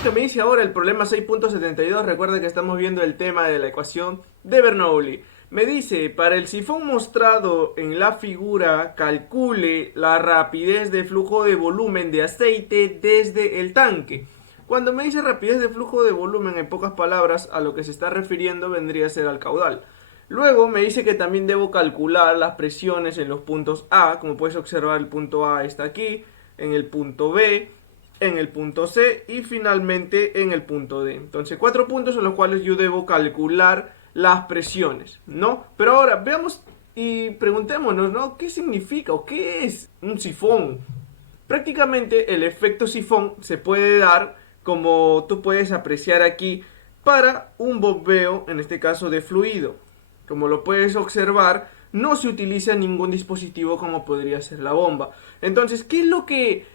lo que me dice ahora el problema 6.72? Recuerda que estamos viendo el tema de la ecuación de Bernoulli. Me dice, para el sifón mostrado en la figura, calcule la rapidez de flujo de volumen de aceite desde el tanque. Cuando me dice rapidez de flujo de volumen, en pocas palabras, a lo que se está refiriendo vendría a ser al caudal. Luego me dice que también debo calcular las presiones en los puntos A. Como puedes observar, el punto A está aquí, en el punto B, en el punto C y finalmente en el punto D. Entonces, 4 puntos en los cuales yo debo calcular las presiones, ¿no? Pero ahora veamos y preguntémonos, ¿no? ¿Qué significa o qué es un sifón? Prácticamente el efecto sifón se puede dar, como tú puedes apreciar aquí, para un bombeo, en este caso de fluido. Como lo puedes observar, no se utiliza ningún dispositivo como podría ser la bomba. Entonces, ¿qué es lo que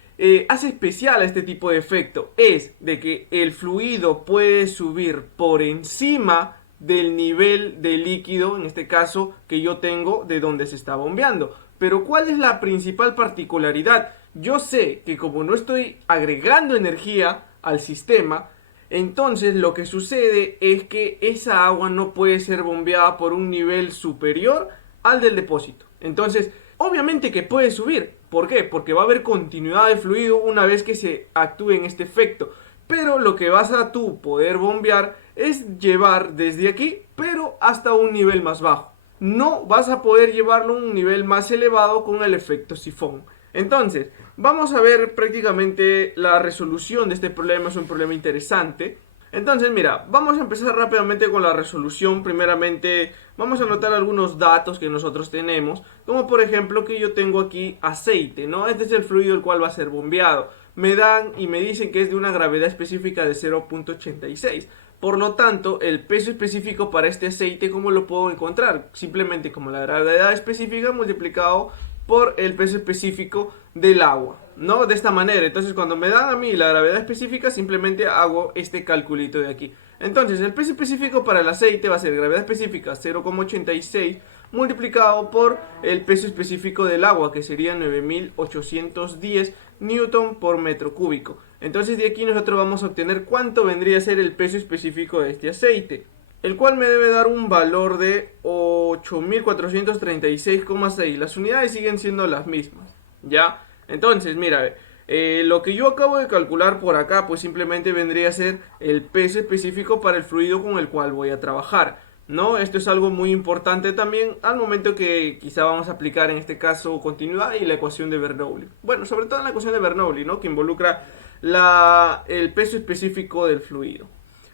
hace especial a este tipo de efecto? Es de que el fluido puede subir por encima del nivel de líquido, en este caso, que yo tengo de donde se está bombeando. Pero ¿cuál es la principal particularidad? Yo sé que como no estoy agregando energía al sistema, entonces lo que sucede es que esa agua no puede ser bombeada por un nivel superior al del depósito. Entonces, obviamente que puede subir. ¿Por qué? Porque va a haber continuidad de fluido una vez que se actúe en este efecto. Pero lo que vas a tú poder bombear es llevar desde aquí, pero hasta un nivel más bajo. No vas a poder llevarlo a un nivel más elevado con el efecto sifón. Entonces, vamos a ver prácticamente la resolución de este problema. Es un problema interesante. Entonces, mira, vamos a empezar rápidamente con la resolución. Primeramente, vamos a anotar algunos datos que nosotros tenemos, como por ejemplo que yo tengo aquí aceite, ¿no? Este es el fluido el cual va a ser bombeado. Me dan y me dicen que es de una gravedad específica de 0.86. Por lo tanto, el peso específico para este aceite, ¿cómo lo puedo encontrar? Simplemente como la gravedad específica multiplicado por el peso específico del agua, ¿no? De esta manera. Entonces, cuando me dan a mí la gravedad específica, simplemente hago este calculito de aquí. Entonces, el peso específico para el aceite va a ser gravedad específica 0,86 multiplicado por el peso específico del agua, que sería 9810 newton por metro cúbico. Entonces, de aquí nosotros vamos a obtener cuánto vendría a ser el peso específico de este aceite, el cual me debe dar un valor de 8436,6. Las unidades siguen siendo las mismas, ¿ya? Entonces, mira, lo que yo acabo de calcular por acá, pues simplemente vendría a ser el peso específico para el fluido con el cual voy a trabajar, ¿no? Esto es algo muy importante también al momento que quizá vamos a aplicar en este caso continuidad y la ecuación de Bernoulli. Bueno, sobre todo en la ecuación de Bernoulli, ¿no? Que involucra el peso específico del fluido.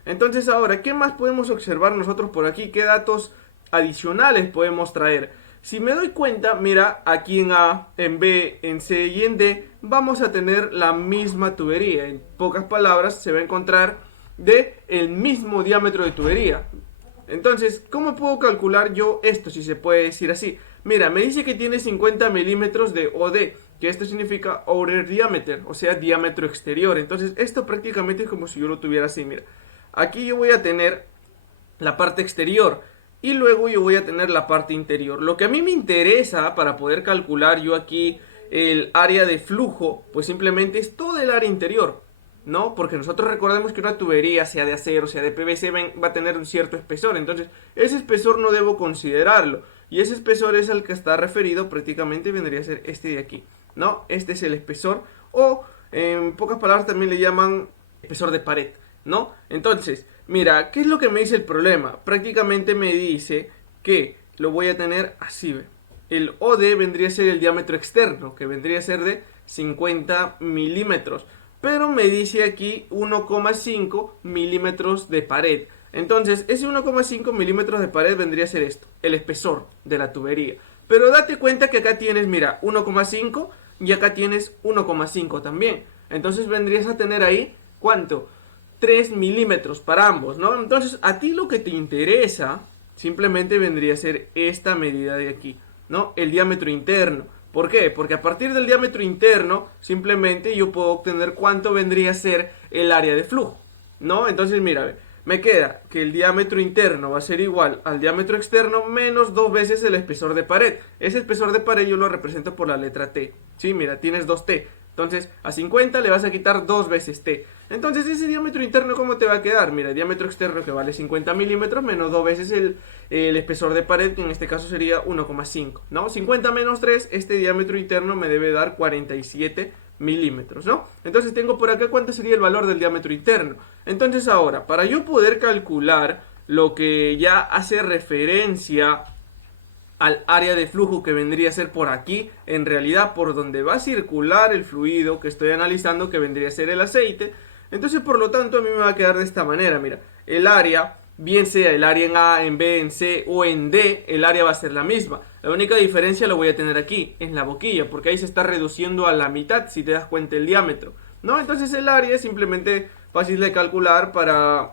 Entonces ahora, ¿qué más podemos observar nosotros por aquí? ¿Qué datos adicionales podemos traer? Si me doy cuenta, mira, aquí en A, en B, en C y en D vamos a tener la misma tubería. En pocas palabras, se va a encontrar de el mismo diámetro de tubería. Entonces, ¿cómo puedo calcular yo esto, si se puede decir así? Mira, me dice que tiene 50 milímetros de OD, que esto significa outer diameter, o sea, diámetro exterior. Entonces, esto prácticamente es como si yo lo tuviera así, mira. Aquí yo voy a tener la parte exterior y luego yo voy a tener la parte interior. Lo que a mí me interesa para poder calcular yo aquí el área de flujo, pues simplemente es todo el área interior, ¿no? Porque nosotros recordemos que una tubería, sea de acero, sea de PVC, va a tener un cierto espesor. Entonces, ese espesor no debo considerarlo. Y ese espesor es al que está referido, prácticamente vendría a ser este de aquí, ¿no? Este es el espesor, o en pocas palabras también le llaman espesor de pared, ¿no? Entonces, mira, ¿qué es lo que me dice el problema? Prácticamente me dice que lo voy a tener así, ¿ve? El OD vendría a ser el diámetro externo, que vendría a ser de 50 milímetros. Pero me dice aquí 1,5 milímetros de pared. Entonces, ese 1,5 milímetros de pared vendría a ser esto, el espesor de la tubería. Pero date cuenta que acá tienes, mira, 1,5 y acá tienes 1,5 también. Entonces vendrías a tener ahí, ¿cuánto? 3 milímetros para ambos, ¿no? Entonces, a ti lo que te interesa simplemente vendría a ser esta medida de aquí, ¿no? El diámetro interno. ¿Por qué? Porque a partir del diámetro interno, simplemente yo puedo obtener cuánto vendría a ser el área de flujo, ¿no? Entonces, mira, me queda que el diámetro interno va a ser igual al diámetro externo menos 2 veces el espesor de pared. Ese espesor de pared yo lo represento por la letra T. Sí, mira, tienes 2T. Entonces, a 50 le vas a quitar 2 veces T. Entonces, ese diámetro interno, ¿cómo te va a quedar? Mira, diámetro externo que vale 50 milímetros menos 2 veces el espesor de pared, que en este caso sería 1,5, ¿no? 50 menos 3, este diámetro interno me debe dar 47 milímetros, ¿no? Entonces, tengo por acá cuánto sería el valor del diámetro interno. Entonces, ahora, para yo poder calcular lo que ya hace referencia al área de flujo que vendría a ser por aquí, en realidad por donde va a circular el fluido que estoy analizando, que vendría a ser el aceite. Entonces, por lo tanto, a mí me va a quedar de esta manera, mira, el área, bien sea el área en A, en B, en C o en D, el área va a ser la misma. La única diferencia lo voy a tener aquí, en la boquilla, porque ahí se está reduciendo a la mitad, si te das cuenta, el diámetro, ¿no? Entonces el área es simplemente fácil de calcular para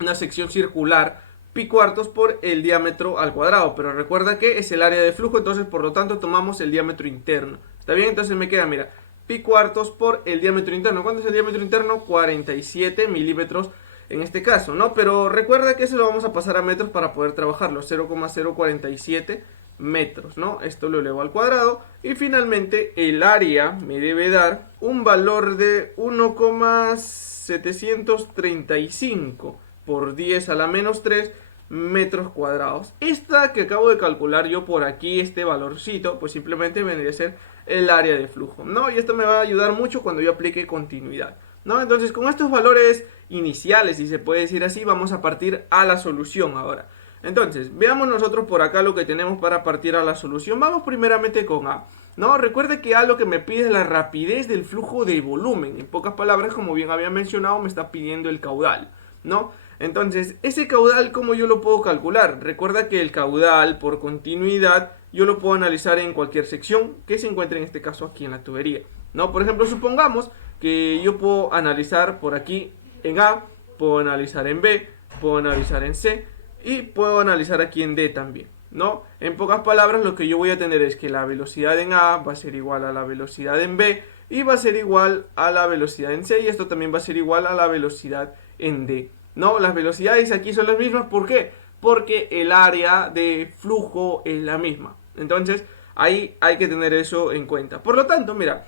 una sección circular, pi cuartos por el diámetro al cuadrado, pero recuerda que es el área de flujo, entonces por lo tanto tomamos el diámetro interno. ¿Está bien? Entonces me queda, mira, pi cuartos por el diámetro interno. ¿Cuánto es el diámetro interno? 47 milímetros en este caso, ¿no? Pero recuerda que eso lo vamos a pasar a metros para poder trabajarlo, 0,047 metros, ¿no? Esto lo elevo al cuadrado y finalmente el área me debe dar un valor de 1,735 por 10 a la menos 3 metros cuadrados. Esta que acabo de calcular yo por aquí, este valorcito, pues simplemente vendría a ser el área de flujo, ¿no? Y esto me va a ayudar mucho cuando yo aplique continuidad, ¿no? Entonces, con estos valores iniciales, si se puede decir así, vamos a partir a la solución ahora. Entonces, veamos nosotros por acá lo que tenemos para partir a la solución. Vamos primeramente con A, ¿no? Recuerde que A lo que me pide es la rapidez del flujo de volumen. En pocas palabras, como bien había mencionado, me está pidiendo el caudal, ¿no? Entonces, ese caudal, ¿cómo yo lo puedo calcular? Recuerda que el caudal, por continuidad, yo lo puedo analizar en cualquier sección que se encuentre en este caso aquí en la tubería, ¿no? Por ejemplo, supongamos que yo puedo analizar por aquí en A, puedo analizar en B, puedo analizar en C y puedo analizar aquí en D también, ¿no? En pocas palabras, lo que yo voy a tener es que la velocidad en A va a ser igual a la velocidad en B y va a ser igual a la velocidad en C y esto también va a ser igual a la velocidad en D. No, las velocidades aquí son las mismas. ¿Por qué? Porque el área de flujo es la misma. Entonces, ahí hay que tener eso en cuenta. Por lo tanto, mira,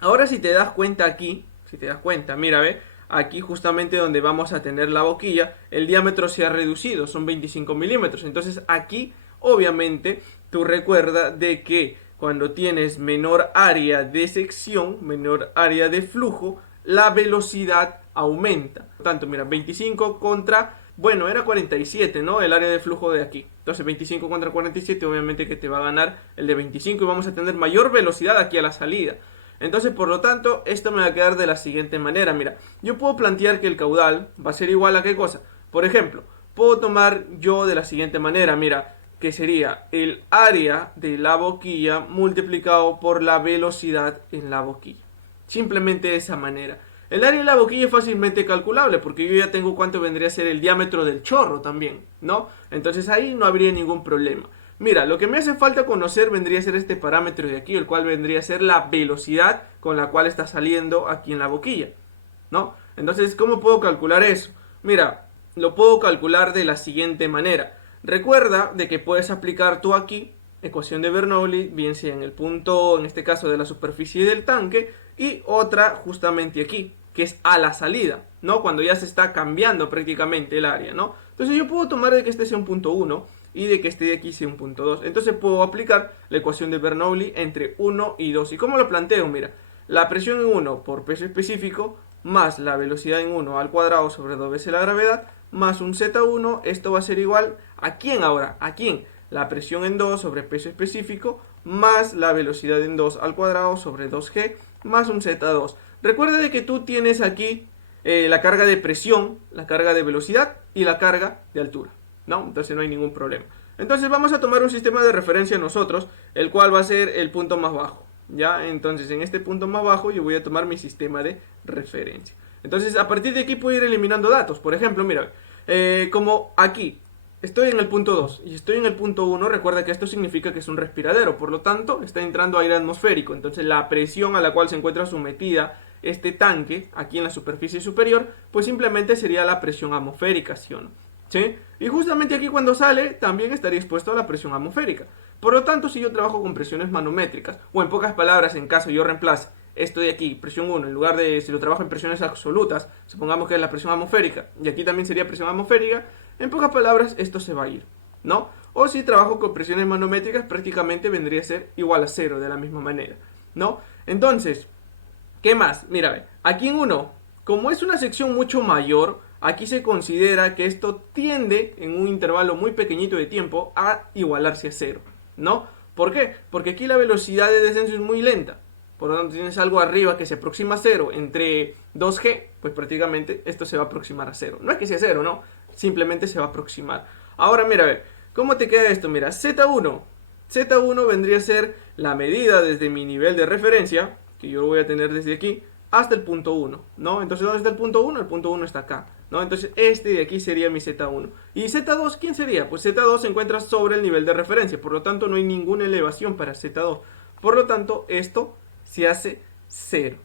ahora si te das cuenta aquí, si te das cuenta, mira, ve, aquí justamente donde vamos a tener la boquilla, el diámetro se ha reducido, son 25 milímetros. Entonces, aquí, obviamente, tú recuerda de que cuando tienes menor área de sección, menor área de flujo, la velocidad aumenta. Por tanto, mira, 25 contra, bueno, era 47, ¿no? El área de flujo de aquí. Entonces, 25 contra 47, obviamente que te va a ganar el de 25 y vamos a tener mayor velocidad aquí a la salida. Entonces, por lo tanto, esto me va a quedar de la siguiente manera. Mira, yo puedo plantear que el caudal va a ser igual a ¿qué cosa? Por ejemplo, puedo tomar yo de la siguiente manera, mira, que sería el área de la boquilla multiplicado por la velocidad en la boquilla. Simplemente de esa manera. El área de la boquilla es fácilmente calculable porque yo ya tengo cuánto vendría a ser el diámetro del chorro también, ¿no? Entonces ahí no habría ningún problema. Mira, lo que me hace falta conocer vendría a ser este parámetro de aquí, el cual vendría a ser la velocidad con la cual está saliendo aquí en la boquilla, ¿no? Entonces, ¿cómo puedo calcular eso? Mira, lo puedo calcular de la siguiente manera. Recuerda de que puedes aplicar tú aquí ecuación de Bernoulli, bien sea en el punto, en este caso de la superficie del tanque, y otra justamente aquí, que es a la salida, ¿no? Cuando ya se está cambiando prácticamente el área, ¿no? Entonces yo puedo tomar de que este sea un punto 1 y de que este de aquí sea un punto 2. Entonces puedo aplicar la ecuación de Bernoulli entre 1 y 2. ¿Y cómo lo planteo? Mira, la presión en 1 por peso específico más la velocidad en 1 al cuadrado sobre 2 veces la gravedad más un Z1, esto va a ser igual ¿a quién ahora? ¿A quién? La presión en 2 sobre peso específico más la velocidad en 2 al cuadrado sobre 2G más un Z2. Recuerda de que tú tienes aquí la carga de presión, la carga de velocidad y la carga de altura, ¿no? Entonces no hay ningún problema. Entonces vamos a tomar un sistema de referencia nosotros, el cual va a ser el punto más bajo, ¿ya? Entonces en este punto más bajo yo voy a tomar mi sistema de referencia. Entonces a partir de aquí puedo ir eliminando datos. Por ejemplo, mira, como aquí estoy en el punto 2 y estoy en el punto 1, recuerda que esto significa que es un respiradero, por lo tanto está entrando aire atmosférico, entonces la presión a la cual se encuentra sometida este tanque aquí en la superficie superior, pues simplemente sería la presión atmosférica, ¿sí o no? ¿Sí? Y justamente aquí cuando sale también estaría expuesto a la presión atmosférica. Por lo tanto, si yo trabajo con presiones manométricas, o en pocas palabras, en caso yo reemplace esto de aquí, presión 1, en lugar de si lo trabajo en presiones absolutas, supongamos que es la presión atmosférica, y aquí también sería presión atmosférica, en pocas palabras esto se va a ir, ¿no? O si trabajo con presiones manométricas, prácticamente vendría a ser igual a 0 de la misma manera, ¿no? Entonces, ¿qué más? Mira, ve, aquí en 1, como es una sección mucho mayor, aquí se considera que esto tiende en un intervalo muy pequeñito de tiempo a igualarse a 0, ¿no? ¿Por qué? Porque aquí la velocidad de descenso es muy lenta. Por lo tanto, tienes algo arriba que se aproxima a 0 entre 2g, pues prácticamente esto se va a aproximar a 0. No es que sea 0, ¿no? Simplemente se va a aproximar. Ahora, mira, a ver, ¿cómo te queda esto? Mira, Z1. Z1 vendría a ser la medida desde mi nivel de referencia, que yo lo voy a tener desde aquí, hasta el punto 1, ¿no? Entonces, ¿dónde está el punto 1? El punto 1 está acá, ¿no? Entonces, este de aquí sería mi Z1. ¿Y Z2 quién sería? Pues Z2 se encuentra sobre el nivel de referencia, por lo tanto, no hay ninguna elevación para Z2. Por lo tanto, esto se hace 0.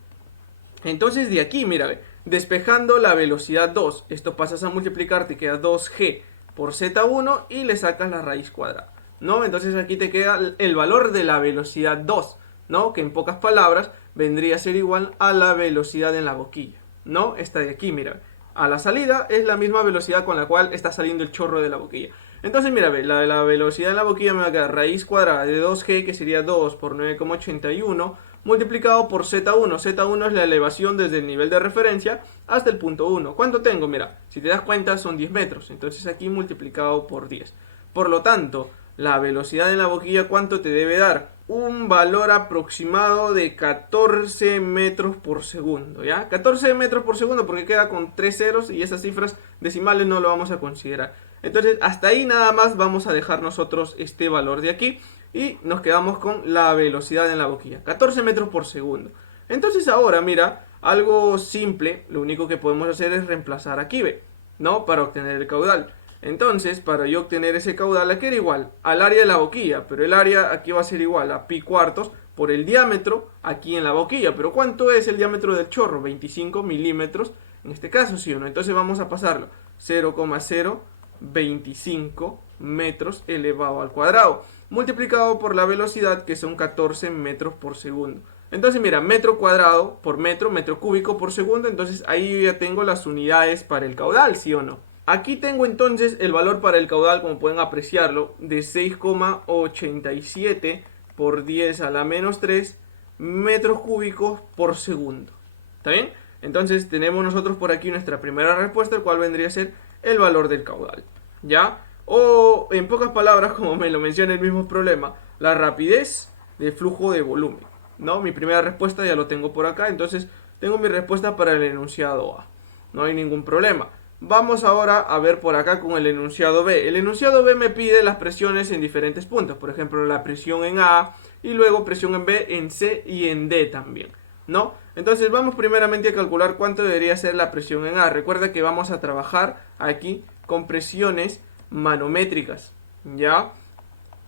Entonces, de aquí, mira, despejando la velocidad 2, esto pasas a multiplicar, te queda 2g por Z1 y le sacas la raíz cuadrada, ¿no? Entonces aquí te queda el valor de la velocidad 2, ¿no? Que en pocas palabras vendría a ser igual a la velocidad en la boquilla, ¿no? Esta de aquí, mira, a la salida es la misma velocidad con la cual está saliendo el chorro de la boquilla. Entonces, mira, la velocidad en la boquilla me va a quedar raíz cuadrada de 2g, que sería 2 por 9,81, multiplicado por Z1. Z1 es la elevación desde el nivel de referencia hasta el punto 1. ¿Cuánto tengo? Mira, si te das cuenta son 10 metros. Entonces aquí multiplicado por 10. Por lo tanto, la velocidad en la boquilla, ¿cuánto te debe dar? Un valor aproximado de 14 metros por segundo, ¿ya? 14 metros por segundo porque queda con 3 ceros y esas cifras decimales no lo vamos a considerar. Entonces, hasta ahí nada más vamos a dejar nosotros este valor de aquí y nos quedamos con la velocidad en la boquilla, 14 metros por segundo. Entonces ahora, mira, algo simple, lo único que podemos hacer es reemplazar aquí, ¿ve? ¿No? Para obtener el caudal. Entonces, para yo obtener ese caudal, aquí era igual al área de la boquilla, pero el área aquí va a ser igual a pi cuartos por el diámetro aquí en la boquilla. Pero ¿cuánto es el diámetro del chorro? 25 milímetros, en este caso, ¿sí o no? Entonces vamos a pasarlo, 0,025 metros elevado al cuadrado, multiplicado por la velocidad, que son 14 metros por segundo. Entonces mira, metro cuadrado por metro, metro cúbico por segundo. Entonces ahí ya tengo las unidades para el caudal, ¿sí o no? Aquí tengo entonces el valor para el caudal, como pueden apreciarlo, de 6,87 por 10 a la menos 3 metros cúbicos por segundo. ¿Está bien? Entonces tenemos nosotros por aquí nuestra primera respuesta, el cual vendría a ser el valor del caudal, ¿ya? O en pocas palabras, como me lo menciona el mismo problema, la rapidez de flujo de volumen, ¿no? Mi primera respuesta ya lo tengo por acá, entonces tengo mi respuesta para el enunciado A. No hay ningún problema. Vamos ahora a ver por acá con el enunciado B. El enunciado B me pide las presiones en diferentes puntos. Por ejemplo, la presión en A y luego presión en B, en C y en D también, ¿no? Entonces vamos primeramente a calcular cuánto debería ser la presión en A. Recuerda que vamos a trabajar aquí con presiones manométricas, ¿ya?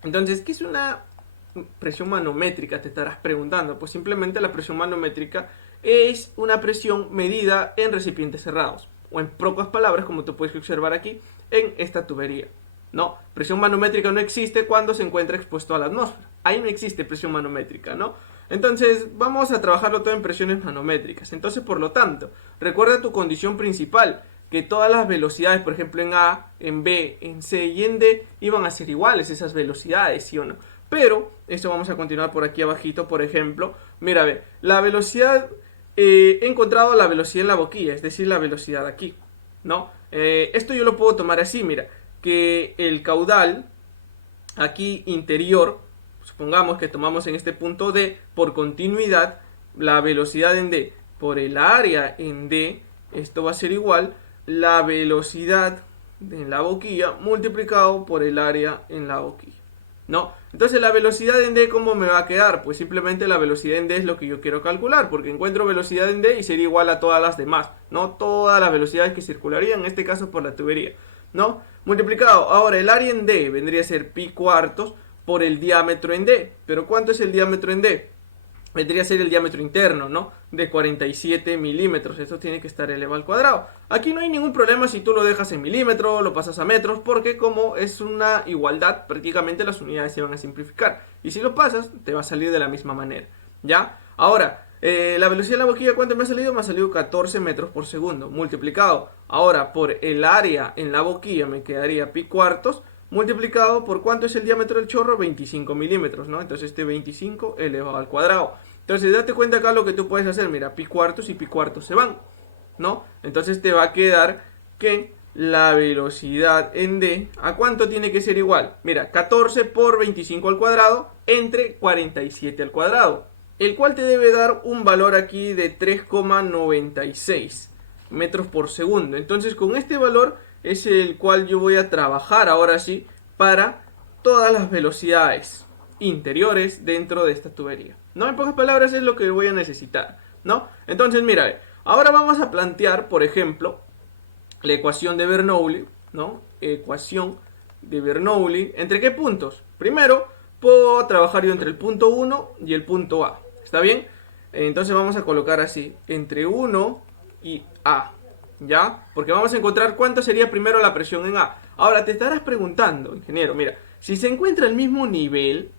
Entonces, ¿qué es una presión manométrica? Te estarás preguntando. Pues simplemente la presión manométrica es una presión medida en recipientes cerrados, o en pocas palabras, como tú puedes observar aquí, en esta tubería, ¿no? Presión manométrica no existe cuando se encuentra expuesto a la atmósfera. Ahí no existe presión manométrica, ¿no? Entonces, vamos a trabajarlo todo en presiones manométricas. Entonces, por lo tanto, recuerda tu condición principal, que todas las velocidades, por ejemplo, en A, en B, en C y en D, iban a ser iguales esas velocidades, ¿sí o no? Pero, esto vamos a continuar por aquí abajito, por ejemplo. Mira, a ver, la velocidad... he encontrado la velocidad en la boquilla, es decir, la velocidad aquí, ¿no? Esto yo lo puedo tomar así, mira, que el caudal aquí interior, supongamos que tomamos en este punto D por continuidad, la velocidad en D por el área en D, esto va a ser igual la velocidad en la boquilla multiplicado por el área en la boquilla, ¿no? Entonces la velocidad en D, ¿cómo me va a quedar? Pues simplemente la velocidad en D es lo que yo quiero calcular, porque encuentro velocidad en D y sería igual a todas las demás, ¿no? Todas las velocidades que circularían, en este caso por la tubería, ¿no? Multiplicado, ahora el área en D vendría a ser pi cuartos por el diámetro en D, pero ¿cuánto es el diámetro en D? Vendría a ser el diámetro interno, ¿no? De 47 milímetros. Esto tiene que estar elevado al cuadrado. Aquí no hay ningún problema si tú lo dejas en milímetros, lo pasas a metros, porque como es una igualdad, prácticamente las unidades se van a simplificar. Y si lo pasas, te va a salir de la misma manera, ¿ya? Ahora, La velocidad de la boquilla, ¿cuánto me ha salido? Me ha salido 14 metros por segundo, multiplicado ahora por el área en la boquilla, me quedaría pi cuartos, multiplicado por cuánto es el diámetro del chorro, 25 milímetros, ¿no? Entonces este 25 elevado al cuadrado. Entonces date cuenta acá lo que tú puedes hacer, mira, pi cuartos y pi cuartos se van, ¿no? Entonces te va a quedar que la velocidad en D, ¿a cuánto tiene que ser igual? Mira, 14 por 25 al cuadrado entre 47 al cuadrado, el cual te debe dar un valor aquí de 3,96 metros por segundo. Entonces con este valor es el cual yo voy a trabajar ahora sí para todas las velocidades interiores dentro de esta tubería, ¿no? En pocas palabras es lo que voy a necesitar, ¿no? Entonces mira, ahora vamos a plantear, por ejemplo, la ecuación de Bernoulli, ¿no? Ecuación de Bernoulli, ¿entre qué puntos? Primero, puedo trabajar yo entre el punto 1 y el punto A, ¿está bien? Entonces vamos a colocar así, entre 1 y A, ¿ya? Porque vamos a encontrar cuánto sería primero la presión en A. Ahora te estarás preguntando, ingeniero, mira, si se encuentra el mismo nivel,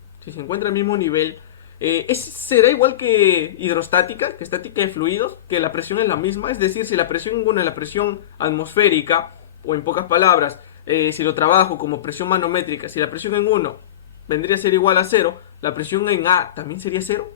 ¿será igual que hidrostática, que estática de fluidos, que la presión es la misma? Es decir, si la presión en uno es la presión atmosférica, o en pocas palabras, si lo trabajo como presión manométrica, si la presión en uno vendría a ser igual a cero, ¿la presión en A también sería cero?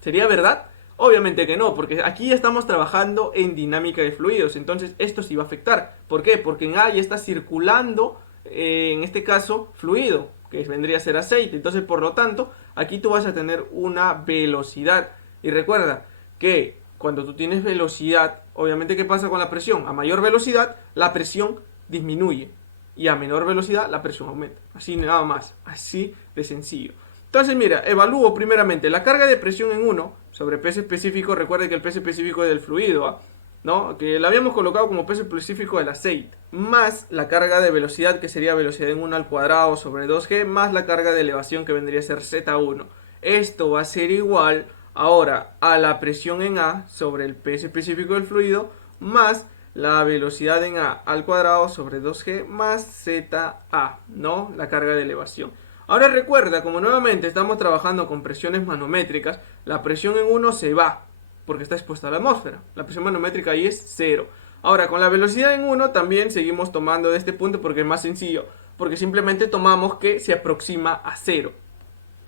¿Sería verdad? Obviamente que no, porque aquí ya estamos trabajando en dinámica de fluidos, entonces esto sí va a afectar. ¿Por qué? Porque en A ya está circulando, en este caso, fluido, que vendría a ser aceite. Entonces, por lo tanto, aquí tú vas a tener una velocidad. Y recuerda que cuando tú tienes velocidad, obviamente, ¿qué pasa con la presión? A mayor velocidad, la presión disminuye. Y a menor velocidad, la presión aumenta. Así nada más, así de sencillo. Entonces, mira, evalúo primeramente la carga de presión en 1 sobre peso específico. Recuerde que el peso específico es del fluido, ¿no? Que lo habíamos colocado como peso específico del aceite, más la carga de velocidad, que sería velocidad en 1 al cuadrado sobre 2G, más la carga de elevación, que vendría a ser Z1. Esto va a ser igual ahora a la presión en A sobre el peso específico del fluido, más la velocidad en A al cuadrado sobre 2G más ZA, ¿no? La carga de elevación. Ahora recuerda, como nuevamente estamos trabajando con presiones manométricas, la presión en 1 se va, porque está expuesta a la atmósfera. La presión manométrica ahí es 0. Ahora, con la velocidad en 1 también seguimos tomando de este punto porque es más sencillo, porque simplemente tomamos que se aproxima a 0.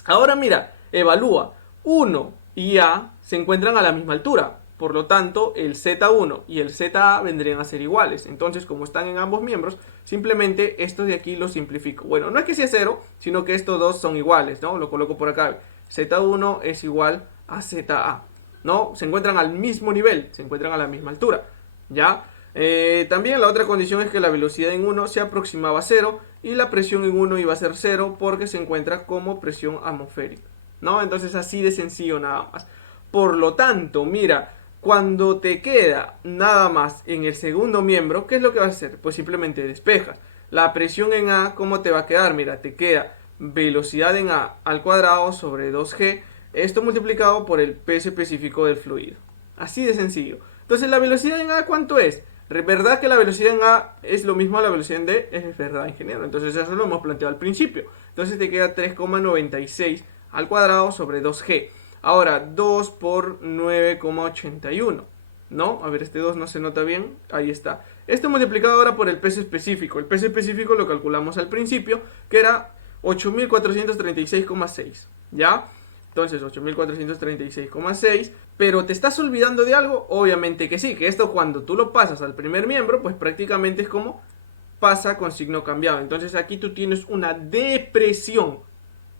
Ahora mira, evalúa. 1 y A se encuentran a la misma altura. Por lo tanto, el Z1 y el ZA vendrían a ser iguales. Entonces, como están en ambos miembros, simplemente estos de aquí los simplifico. Bueno, no es que sea 0, sino que estos dos son iguales, ¿no? Lo coloco por acá. Z1 es igual a ZA, ¿no? Se encuentran al mismo nivel, se encuentran a la misma altura, ¿ya? También la otra condición es que la velocidad en 1 se aproximaba a 0 y la presión en 1 iba a ser 0 porque se encuentra como presión atmosférica, ¿no? Entonces así de sencillo nada más. Por lo tanto, mira, cuando te queda nada más en el segundo miembro, ¿qué es lo que vas a hacer? Pues simplemente despejas. La presión en A, ¿cómo te va a quedar? Mira, te queda velocidad en A al cuadrado sobre 2G, esto multiplicado por el peso específico del fluido. Así de sencillo. Entonces, ¿la velocidad en A cuánto es? ¿Verdad que la velocidad en A es lo mismo a la velocidad en D? Es verdad, ingeniero. Entonces, eso lo hemos planteado al principio. Entonces, te queda 3,96 al cuadrado sobre 2G. Ahora, 2 por 9,81, ¿no? A ver, este 2 no se nota bien. Ahí está. Esto multiplicado ahora por el peso específico. El peso específico lo calculamos al principio, que era 8.436,6, ¿ya? Entonces, 8.436,6. Pero ¿te estás olvidando de algo? Obviamente que sí, que esto cuando tú lo pasas al primer miembro, pues prácticamente es como pasa con signo cambiado. Entonces aquí tú tienes una depresión,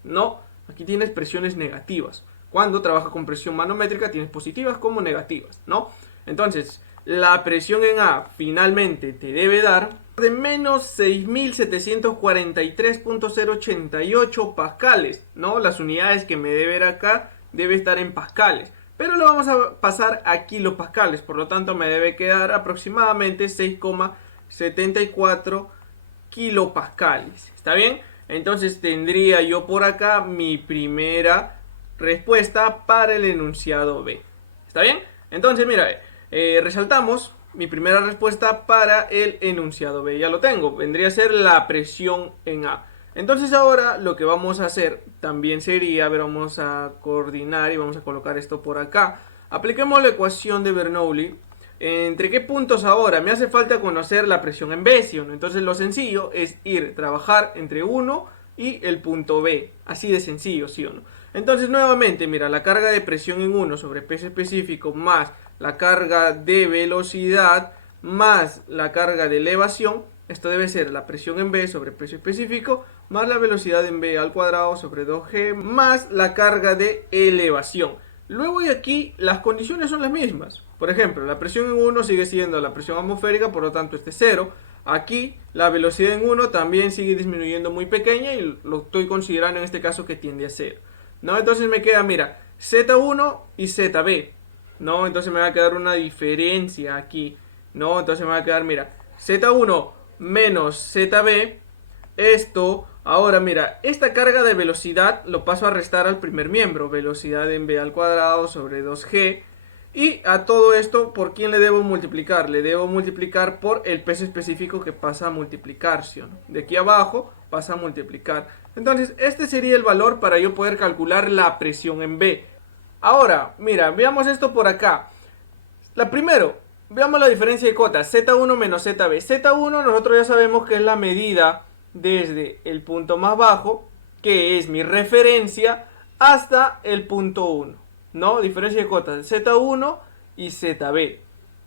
¿no? Aquí tienes presiones negativas. Cuando trabajas con presión manométrica tienes positivas como negativas, ¿no? Entonces, la presión en A finalmente te debe dar de menos 6.743.088 pascales, ¿no? Las unidades que me debe ver acá debe estar en pascales, pero lo vamos a pasar a kilopascales, por lo tanto me debe quedar aproximadamente 6,74 kilopascales, ¿está bien? Entonces tendría yo por acá mi primera respuesta para el enunciado B. ¿Está bien? Entonces, mira, resaltamos mi primera respuesta para el enunciado B. Ya lo tengo. Vendría a ser la presión en A. Entonces ahora lo que vamos a hacer también sería, a ver, vamos a coordinar y vamos a colocar esto por acá. Apliquemos la ecuación de Bernoulli. ¿Entre qué puntos ahora? Me hace falta conocer la presión en B, ¿sí o no? Entonces lo sencillo es trabajar entre 1 y el punto B. Así de sencillo, ¿sí o no? Entonces nuevamente, mira, la carga de presión en 1 sobre peso específico más la carga de velocidad más la carga de elevación. Esto debe ser la presión en B sobre peso específico más la velocidad en B al cuadrado sobre 2G más la carga de elevación. Luego y aquí las condiciones son las mismas. Por ejemplo, la presión en 1 sigue siendo la presión atmosférica, por lo tanto este es 0. Aquí la velocidad en 1 también sigue disminuyendo muy pequeña y lo estoy considerando en este caso que tiende a 0. ¿No? Entonces me queda, mira, Z1 y ZB. ¿No? Entonces me va a quedar una diferencia aquí. ¿No? Entonces me va a quedar, mira, Z1 menos ZB. Esto, ahora mira, esta carga de velocidad lo paso a restar al primer miembro. Velocidad en B al cuadrado sobre 2G. Y a todo esto, ¿por quién le debo multiplicar? Le debo multiplicar por el peso específico que pasa a multiplicarse, ¿no? De aquí abajo pasa a multiplicar. Entonces, este sería el valor para yo poder calcular la presión en B. Ahora, mira, veamos esto por acá. Primero, veamos la diferencia de cotas, Z1 menos ZB. Z1 nosotros ya sabemos que es la medida desde el punto más bajo, que es mi referencia, hasta el punto 1. ¿No? Diferencia de cotas, Z1 y ZB.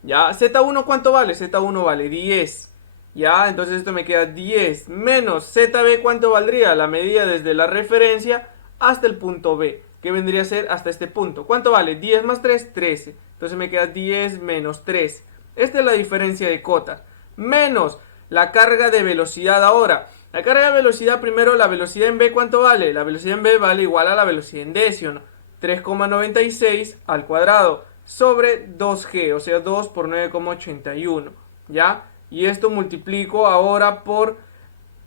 ¿Ya? Z1 ¿cuánto vale? Z1 vale 10. ¿Ya? Entonces esto me queda 10 menos ZB, ¿cuánto valdría? La medida desde la referencia hasta el punto B, que vendría a ser hasta este punto. ¿Cuánto vale? 10 más 3, 13. Entonces me queda 10 menos 3. Esta es la diferencia de cotas. Menos la carga de velocidad ahora. La carga de velocidad, primero la velocidad en B, ¿cuánto vale? La velocidad en B vale igual a la velocidad en D, ¿sí o no? 3,96 al cuadrado sobre 2G, o sea 2 por 9,81. ¿Ya? Y esto multiplico ahora por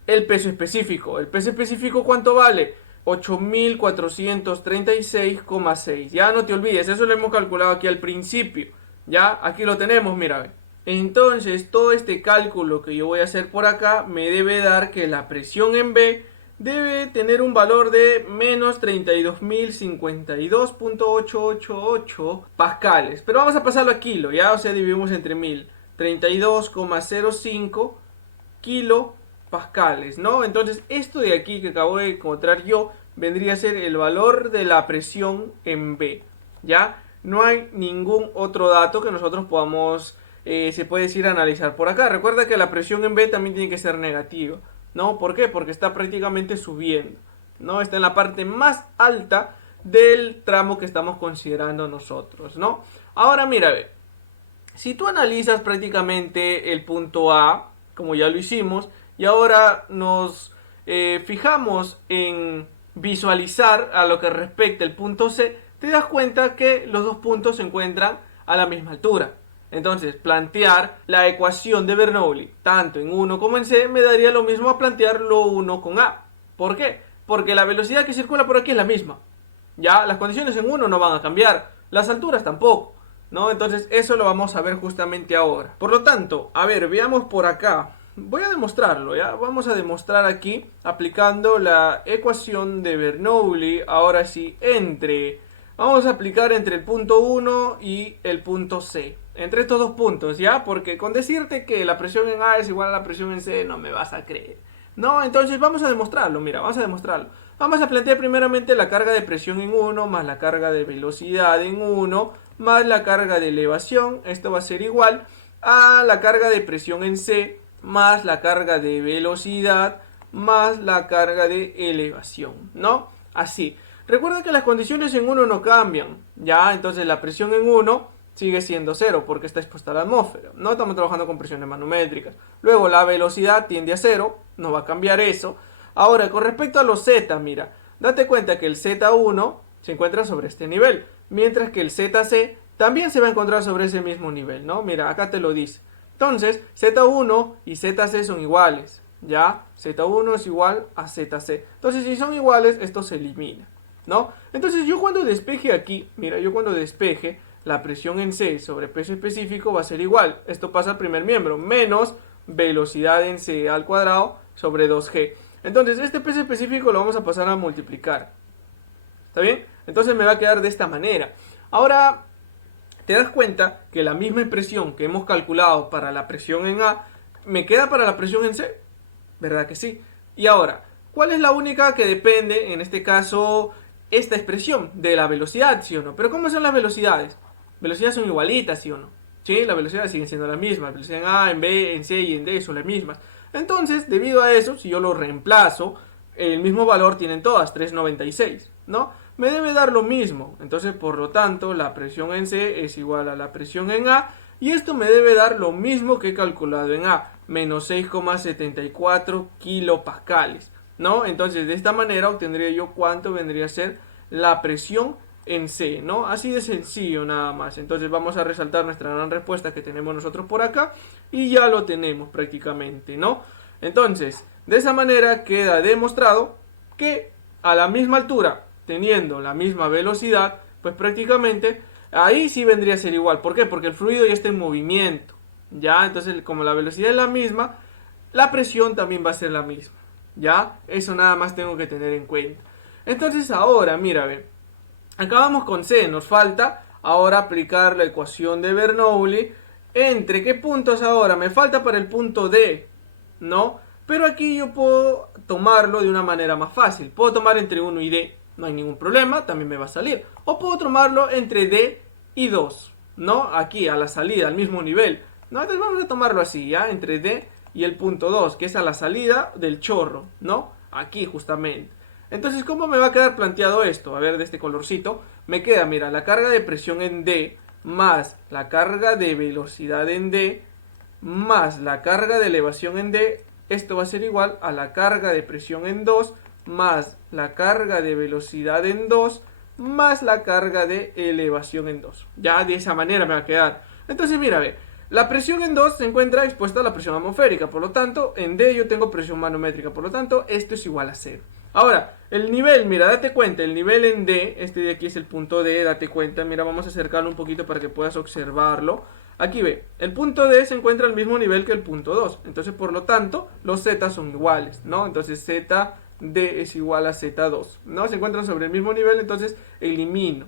el peso específico. ¿El peso específico cuánto vale? 8.436,6. Ya no te olvides, eso lo hemos calculado aquí al principio. Ya, aquí lo tenemos, mira. Entonces, todo este cálculo que yo voy a hacer por acá me debe dar que la presión en B debe tener un valor de menos 32.052.888 pascales. Pero vamos a pasarlo a kilo, ya, o sea, dividimos entre 1000. 32,05 kilopascales, ¿no? Entonces, esto de aquí que acabo de encontrar yo vendría a ser el valor de la presión en B, ¿ya? No hay ningún otro dato que nosotros podamos, se puede decir, analizar por acá. Recuerda que la presión en B también tiene que ser negativa, ¿no? ¿Por qué? Porque está prácticamente subiendo, ¿no? Está en la parte más alta del tramo que estamos considerando nosotros, ¿no? Ahora mira, ve. Si tú analizas prácticamente el punto A, como ya lo hicimos, y ahora nos fijamos en visualizar a lo que respecta el punto C, te das cuenta que los dos puntos se encuentran a la misma altura. Entonces, plantear la ecuación de Bernoulli, tanto en 1 como en C, me daría lo mismo a plantearlo 1 con A. ¿Por qué? Porque la velocidad que circula por aquí es la misma. Ya, las condiciones en 1 no van a cambiar, las alturas tampoco. ¿No? Entonces eso lo vamos a ver justamente ahora. Por lo tanto, a ver, veamos por acá. Voy a demostrarlo, ¿ya? Vamos a demostrar aquí aplicando la ecuación de Bernoulli. Ahora sí, vamos a aplicar entre el punto 1 y el punto C. Entre estos dos puntos, ¿ya? Porque con decirte que la presión en A es igual a la presión en C no me vas a creer. No, entonces vamos a demostrarlo, mira, vamos a demostrarlo. Vamos a plantear primeramente la carga de presión en 1 más la carga de velocidad en 1 más la carga de elevación. Esto va a ser igual a la carga de presión en C más la carga de velocidad más la carga de elevación, ¿no? Así. Recuerda que las condiciones en 1 no cambian, ¿ya? Entonces la presión en 1 sigue siendo 0 porque está expuesta a la atmósfera. No estamos trabajando con presiones manométricas. Luego la velocidad tiende a 0, no va a cambiar eso. Ahora, con respecto a los Z, mira, date cuenta que el Z1 se encuentra sobre este nivel, mientras que el ZC también se va a encontrar sobre ese mismo nivel, ¿no? Mira, acá te lo dice. Entonces, Z1 y ZC son iguales, ¿ya? Z1 es igual a ZC. Entonces, si son iguales, esto se elimina, ¿no? Entonces, yo cuando despeje aquí, mira, yo cuando despeje, la presión en C sobre peso específico va a ser igual. Esto pasa al primer miembro, menos velocidad en C al cuadrado sobre 2G. Entonces este peso específico lo vamos a pasar a multiplicar. ¿Está bien? Entonces me va a quedar de esta manera. Ahora, te das cuenta que la misma expresión que hemos calculado para la presión en A, me queda para la presión en C. ¿Verdad que sí? Y ahora, ¿cuál es la única que depende, en este caso, esta expresión de la velocidad, sí o no? Pero ¿cómo son las velocidades? Velocidades son igualitas, sí o no. Sí, las velocidades siguen siendo las mismas. La velocidad en A, en B, en C y en D son las mismas. Entonces, debido a eso, si yo lo reemplazo, el mismo valor tienen todas, 396, ¿no? Me debe dar lo mismo. Entonces, por lo tanto, la presión en C es igual a la presión en A. Y esto me debe dar lo mismo que he calculado en A, menos 6,74 kilopascales, ¿no? Entonces, de esta manera obtendría yo cuánto vendría a ser la presión en C, ¿no? Así de sencillo nada más. Entonces vamos a resaltar nuestra gran respuesta que tenemos nosotros por acá y ya lo tenemos prácticamente, ¿no? Entonces, de esa manera queda demostrado que a la misma altura, teniendo la misma velocidad, pues prácticamente ahí sí vendría a ser igual. ¿Por qué? Porque el fluido ya está en movimiento, ¿ya? Entonces, como la velocidad es la misma, la presión también va a ser la misma, ¿ya? Eso nada más tengo que tener en cuenta. Entonces ahora, mira, ve, acabamos con C, nos falta ahora aplicar la ecuación de Bernoulli. ¿Entre qué puntos ahora? Me falta para el punto D, ¿no? Pero aquí yo puedo tomarlo de una manera más fácil. Puedo tomar entre 1 y D, no hay ningún problema, también me va a salir. O puedo tomarlo entre D y 2, ¿no? Aquí, a la salida, al mismo nivel, ¿no? Entonces vamos a tomarlo así, ¿ya? Entre D y el punto 2, que es a la salida del chorro, ¿no? Aquí justamente. Entonces, ¿cómo me va a quedar planteado esto? A ver, de este colorcito. Me queda, mira, la carga de presión en D más la carga de velocidad en D más la carga de elevación en D. Esto va a ser igual a la carga de presión en 2 más la carga de velocidad en 2 más la carga de elevación en 2. Ya de esa manera me va a quedar. Entonces, mira, ve. La presión en 2 se encuentra expuesta a la presión atmosférica, por lo tanto, en D yo tengo presión manométrica, por lo tanto, esto es igual a 0. Ahora, el nivel, mira, date cuenta, el nivel en D, este de aquí es el punto D, date cuenta, mira, vamos a acercarlo un poquito para que puedas observarlo. Aquí ve, el punto D se encuentra al mismo nivel que el punto 2, entonces por lo tanto, los Z son iguales, ¿no? Entonces ZD es igual a Z2, ¿no? Se encuentran sobre el mismo nivel, entonces elimino,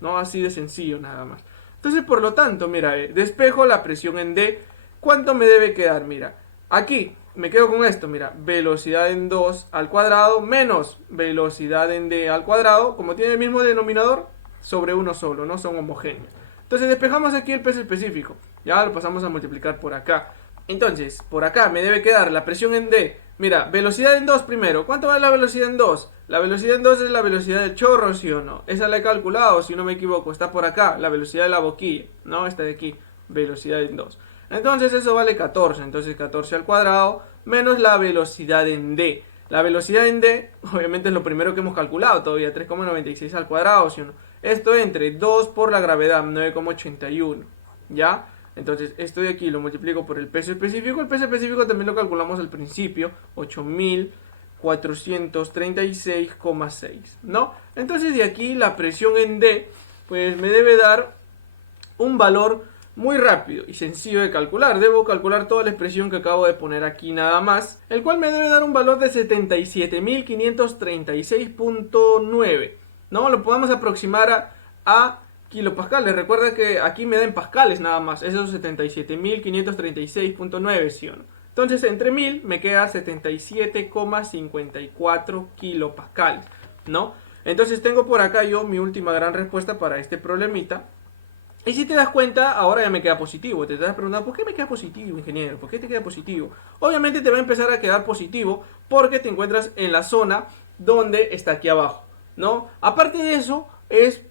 ¿no? Así de sencillo nada más. Entonces, por lo tanto, mira, despejo la presión en D. ¿Cuánto me debe quedar? Mira, aquí me quedo con esto, mira, velocidad en 2 al cuadrado menos velocidad en D al cuadrado, como tiene el mismo denominador, sobre uno solo, no son homogéneos. Entonces despejamos aquí el peso específico, ya lo pasamos a multiplicar por acá. Entonces, por acá me debe quedar la presión en D. Mira, velocidad en 2 primero. ¿Cuánto vale la velocidad en 2? La velocidad en 2 es la velocidad del chorro, ¿sí o no? Esa la he calculado, si no me equivoco. Está por acá, la velocidad de la boquilla. No, esta de aquí, velocidad en 2. Entonces eso vale 14. Entonces 14 al cuadrado menos la velocidad en D. La velocidad en D, obviamente es lo primero que hemos calculado todavía. 3,96 al cuadrado, ¿sí o no? Esto entre 2 por la gravedad, 9,81. ¿Ya? Entonces esto de aquí lo multiplico por el peso específico. El peso específico también lo calculamos al principio, 8.436,6, ¿no? Entonces de aquí la presión en D pues me debe dar un valor muy rápido y sencillo de calcular. Debo calcular toda la expresión que acabo de poner aquí nada más, el cual me debe dar un valor de 77.536,9, ¿no? Lo podemos aproximar a kilopascales. Recuerda que aquí me den pascales nada más. Esos 77.536,9, ¿sí o no? Entonces entre 1000 me queda 77,54 kilopascales, ¿no? Entonces tengo por acá yo mi última gran respuesta para este problemita. Y si te das cuenta, ahora ya me queda positivo. Te estás preguntando, ¿por qué me queda positivo, ingeniero? ¿Por qué te queda positivo? Obviamente te va a empezar a quedar positivo porque te encuentras en la zona donde está aquí abajo, ¿no? Aparte de eso, es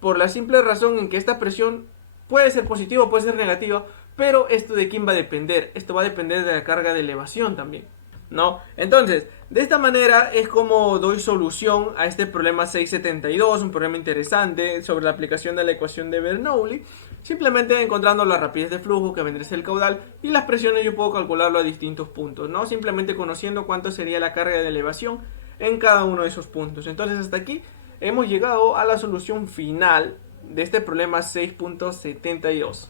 por la simple razón en que esta presión puede ser positiva o puede ser negativa, pero esto de quién va a depender. Esto va a depender de la carga de elevación también, ¿no? Entonces, de esta manera es como doy solución a este problema 672, un problema interesante sobre la aplicación de la ecuación de Bernoulli, simplemente encontrando la rapidez de flujo que vendría a ser el caudal y las presiones yo puedo calcularlo a distintos puntos, ¿no? Simplemente conociendo cuánto sería la carga de elevación en cada uno de esos puntos. Entonces, hasta aquí hemos llegado a la solución final de este problema 6.72.